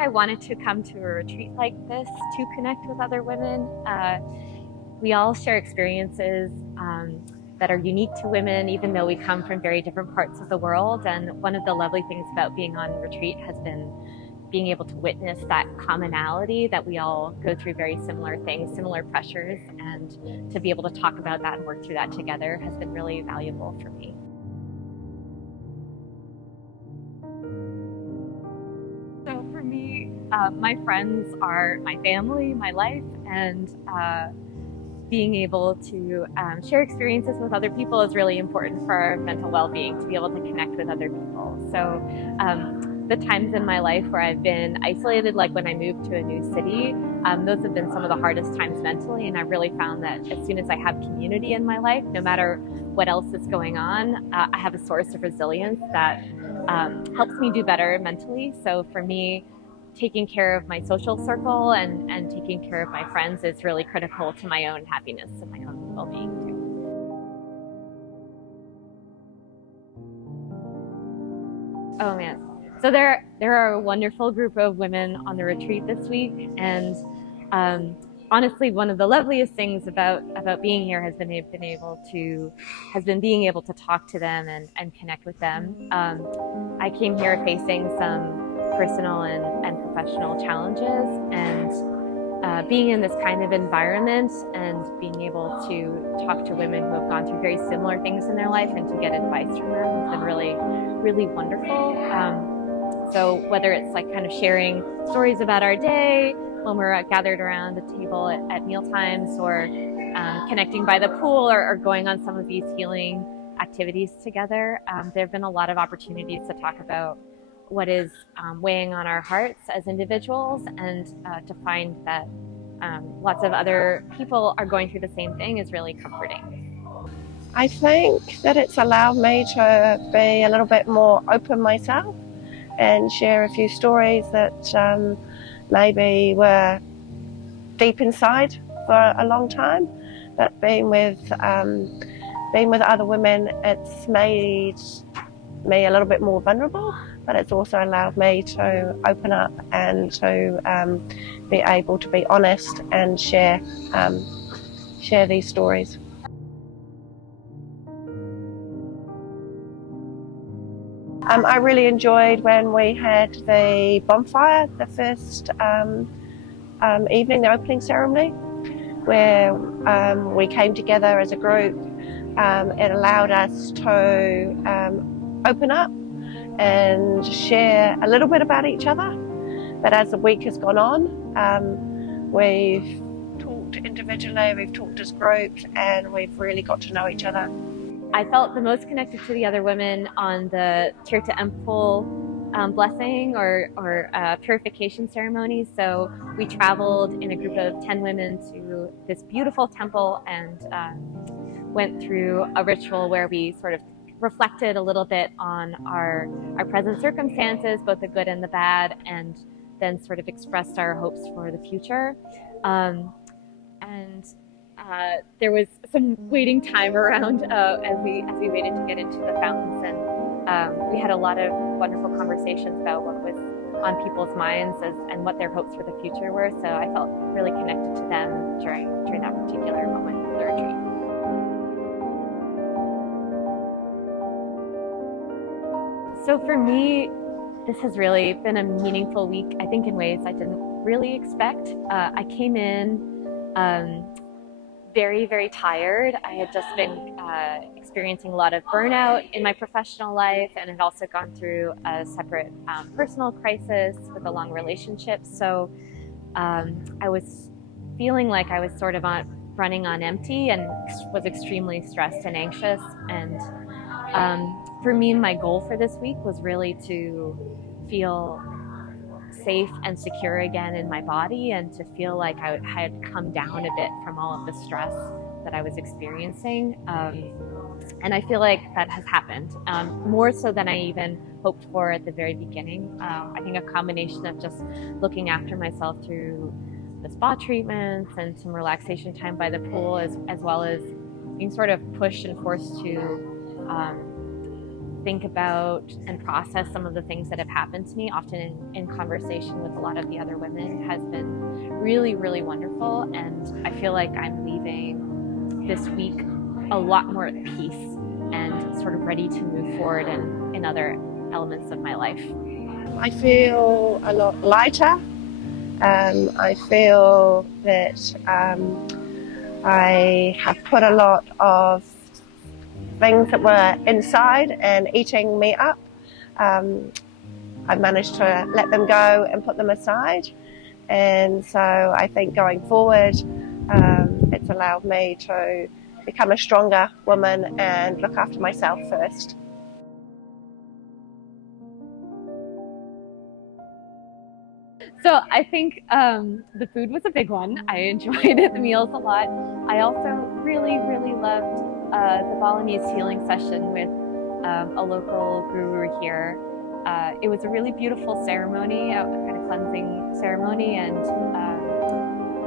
I wanted to come to a retreat like this to connect with other women. We all share experiences that are unique to women, even though we come from very different parts of the world. And one of the lovely things about being on retreat has been being able to witness that commonality, that we all go through very similar things, similar pressures, and to be able to talk about that and work through that together has been really valuable for me. So for me, my friends are my family, my life, and being able to share experiences with other people is really important for our mental well-being, to be able to connect with other people. So the times in my life where I've been isolated, like when I moved to a new city, those have been some of the hardest times mentally, and I've really found that as soon as I have community in my life, no matter what else is going on, I have a source of resilience that helps me do better mentally. So for me, taking care of my social circle and taking care of my friends is really critical to my own happiness and my own well-being too. Oh man. So there are a wonderful group of women on the retreat this week, and honestly, one of the loveliest things about being here has been being able to talk to them and connect with them. I came here facing some personal and professional challenges, and being in this kind of environment and being able to talk to women who have gone through very similar things in their life and to get advice from them has been really, really wonderful. So whether it's like kind of sharing stories about our day when we're gathered around a table at meal times, or connecting by the pool, or going on some of these healing activities together, there have been a lot of opportunities to talk about what is weighing on our hearts as individuals, and to find that lots of other people are going through the same thing is really comforting. I think that it's allowed me to be a little bit more open myself and share a few stories that maybe were deep inside for a long time, but being with other women, it's made me a little bit more vulnerable, but it's also allowed me to open up and to be able to be honest and share these stories. I really enjoyed when we had the bonfire, the first evening, the opening ceremony, where we came together as a group. It allowed us to open up and share a little bit about each other. But as the week has gone on, we've talked individually, we've talked as groups, and we've really got to know each other. I felt the most connected to the other women on the Tir to Empul blessing or purification ceremony. So we traveled in a group of 10 women to this beautiful temple and went through a ritual where we sort of reflected a little bit on our present circumstances, both the good and the bad, and then sort of expressed our hopes for the future. There was some waiting time around as we waited to get into the fountains, and we had a lot of wonderful conversations about what was on people's minds and what their hopes for the future were. So I felt really connected to them during that particular moment of the retreat. So for me, this has really been a meaningful week, I think, in ways I didn't really expect. I came in very, very tired. I had just been experiencing a lot of burnout in my professional life, and had also gone through a separate personal crisis with a long relationship. So I was feeling like I was sort of running on empty, and was extremely stressed and anxious. And for me, my goal for this week was really to feel safe and secure again in my body, and to feel like I had come down a bit from all of the stress that I was experiencing. And I feel like that has happened, more so than I even hoped for at the very beginning. I think a combination of just looking after myself through the spa treatments and some relaxation time by the pool, as well as being sort of pushed and forced to think about and process some of the things that have happened to me, often in conversation with a lot of the other women, has been really, really wonderful. And I feel like I'm leaving this week a lot more at peace and sort of ready to move forward in other elements of my life. I feel a lot lighter. I feel that I have put a lot of things that were inside and eating me up. I've managed to let them go and put them aside. And so I think going forward, it's allowed me to become a stronger woman and look after myself first. So I think the food was a big one. I enjoyed the meals a lot. I also really, really loved the Balinese healing session with a local guru here. It was a really beautiful ceremony, a kind of cleansing ceremony, and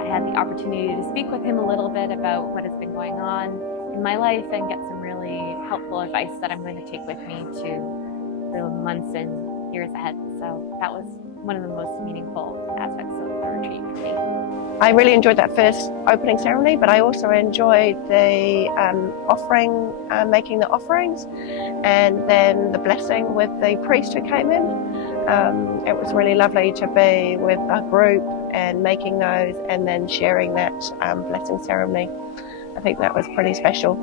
I had the opportunity to speak with him a little bit about what has been going on in my life and get some really helpful advice that I'm going to take with me to the months and years ahead. So that was one of the most meaningful aspects of the retreat for me. I really enjoyed that first opening ceremony, but I also enjoyed the offering, making the offerings, and then the blessing with the priest who came in. It was really lovely to be with a group and making those and then sharing that blessing ceremony. I think that was pretty special.